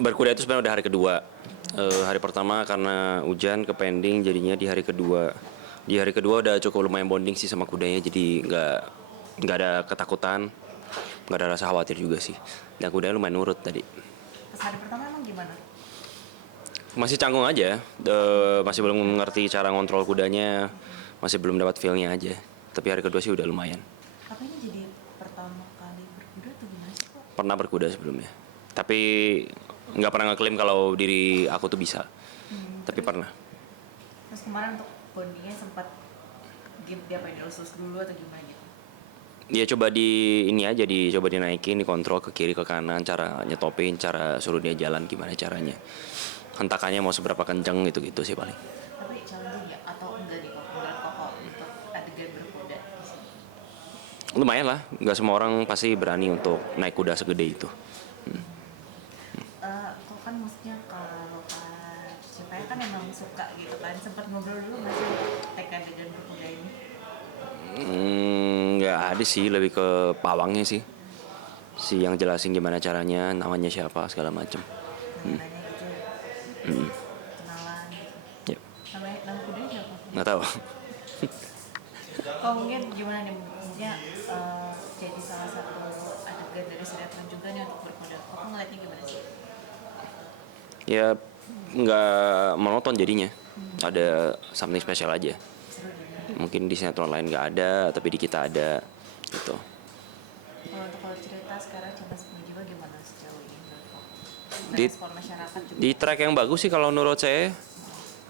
Berkuda itu sebenarnya udah hari kedua. Hari pertama karena hujan ke pending, jadinya di hari kedua. Di hari kedua udah cukup lumayan bonding sih sama kudanya, jadi nggak ada ketakutan, nggak ada rasa khawatir juga sih. Dan kudanya lumayan nurut tadi. Pas hari pertama emang gimana? Masih canggung aja, masih belum ngerti cara ngontrol kudanya, masih belum dapat feel-nya aja. Tapi hari kedua sih udah lumayan. Apa ini jadi pertama kali berkuda atau gimana sih kok? Pernah berkuda sebelumnya, tapi nggak pernah ngeklaim kalau diri aku tuh bisa. Tapi pernah. Terus kemarin untuk bondingnya sempat diapain dilus dulu atau gimana gitu? Dia coba coba dinaikin, dikontrol ke kiri ke kanan, cara nyetopin, cara suruh dia jalan gimana caranya. Hentakannya mau seberapa kenceng gitu-gitu sih paling. Tapi challenging ya atau enggak nih kok menurut kokok untuk adegan berkuda di sini? Lumayan lah, nggak semua orang pasti berani untuk naik kuda segede itu. Kok kan maksudnya kalau Kak Cipaya kan emang suka gitu kan, sempat ngobrol dulu nggak sih take adegan berkuda ini? Nggak ada sih, lebih ke pawangnya sih. Si yang jelasin gimana caranya, namanya siapa, segala macem. Nanya gitu ya, kenalan gitu. Yep. Nama kudanya siapa? Nggak tahu. Oh mungkin gimana nih, maksudnya jadi salah satu adegan dari sinetron juga nih untuk berkuda. Kok ngeliatnya gimana sih? Ya nggak monoton jadinya. Ada something special aja. Seru deh. Mungkin di sinetron lain nggak ada, tapi di kita ada gitu. Kalau cerita sekarang Cinta Sepuluh Jiwa gimana sejauh ini menurut kok? Di, Respon masyarakat juga. di track yang bagus sih kalau menurut saya.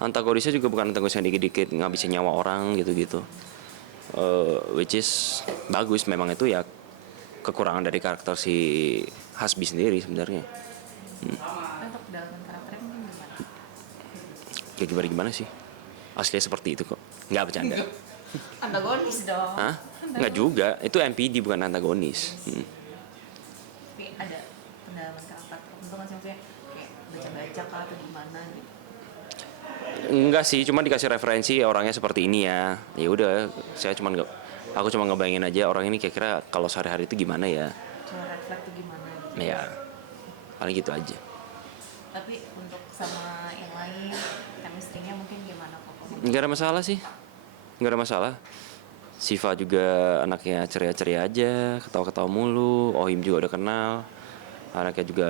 Antagonisnya juga bukan antagonis yang dikit-dikit ngabisin nyawa orang gitu-gitu. Which is bagus, memang itu ya kekurangan dari karakter si Hasbi sendiri sebenarnya. Tapi untuk dalam karakternya mungkin gimana? Ya gimana sih? Aslinya seperti itu kok. Nggak bercanda. Antagonis dong. Hah? Nggak juga. Itu MPD bukan antagonis. Tapi ada pendalaman karakter tertentu nggak sih, maksudnya kayak baca-baca kah atau gimana gitu? Enggak sih, cuma dikasih referensi orangnya seperti ini ya. Ya udah, aku cuma ngebayangin aja orang ini kira-kira kalau sehari-hari itu gimana ya. Cara red flag tuh gimana gitu? Ya, paling gitu aja. Tapi untuk sama yang lain, chemistry-nya mungkin gimana kok? Nggak ada masalah sih. Nggak ada masalah. Siva juga anaknya ceria-ceria aja, ketawa-ketawa mulu. Ohim juga udah kenal. Anaknya juga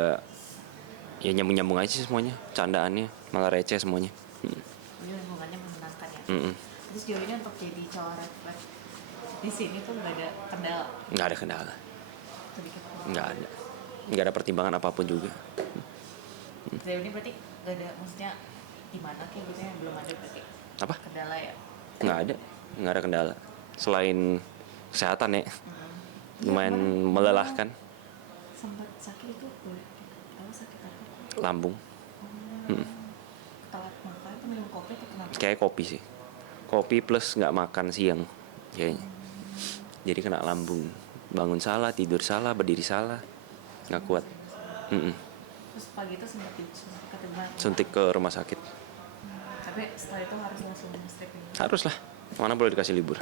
ya nyambung-nyambung aja sih semuanya. Candaannya malah receh semuanya. Jadi hubungannya menyenangkan ya. Mm-mm. Terus sejauh ini untuk jadi cowok red flag di sini tuh nggak ada kendala Nggak ada kendala. sedikit pun. Nggak ada. Nggak ada pertimbangan apapun juga. Sejauh ini berarti nggak ada, maksudnya gimana kayak gitu yang belum ada berarti Apa? kendala ya? Nggak ada. Nggak ada kendala. Selain kesehatan ya, lumayan melelahkan. Sempat sakit itu apa, sakit apa? Lambung. Telat makan atau minum kopi atau kenapa? Kayak kopi sih. Kopi plus nggak makan siang kayaknya. Jadi kena lambung. Bangun salah, tidur salah, berdiri salah. Nggak kuat. Terus pagi itu sempat disuntik ketimbang. Suntik ke rumah sakit. Tapi setelah itu harus langsung stripping. Harus lah. Mana boleh dikasih libur.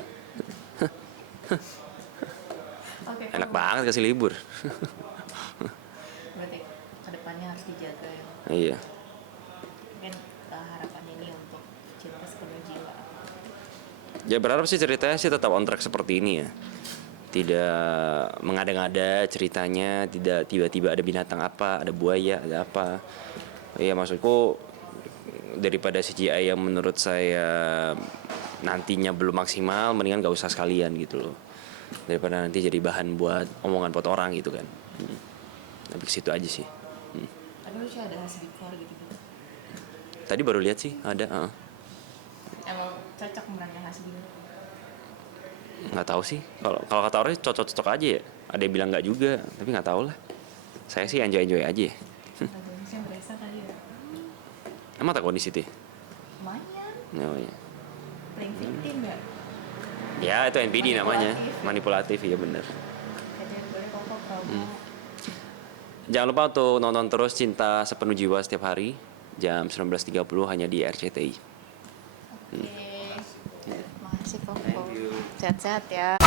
Oke, Enak kamu banget kasih libur. berarti kedepannya harus dijaga ya. Iya. Mungkin harapan ini untuk Cinta Sepenuh Jiwa. Ya berharap sih ceritanya sih tetap on track seperti ini ya. Tidak mengada-ngada ceritanya, tidak tiba-tiba ada binatang apa, ada buaya, ada apa. Ya maksudku daripada CGI yang menurut saya nantinya belum maksimal, mendingan gak usah sekalian gitu loh. Daripada nanti jadi bahan buat omongan buat orang gitu kan. Tapi ke situ aja sih. Tapi lu sih ada hasil core gitu-gitu. Tadi baru lihat sih ada. Emang cocok merannya Hasbi. Nggak tahu sih. Kalau kata orang cocok-cocok aja ya. Ada yang bilang nggak juga, tapi nggak tahu lah. Saya sih enjoy aja. Antagonisnya berasa kali ya. Emang antagonis itu ya? Lumayan. Oh, iya. Playing victim ya. Ya itu NPD namanya. Manipulatif ya bener. Jadi boleh pokok promo. Jangan lupa untuk nonton terus Cinta Sepenuh Jiwa setiap hari jam 19.30 hanya di RCTI. Oke. Makasih Koko. Sehat-sehat ya.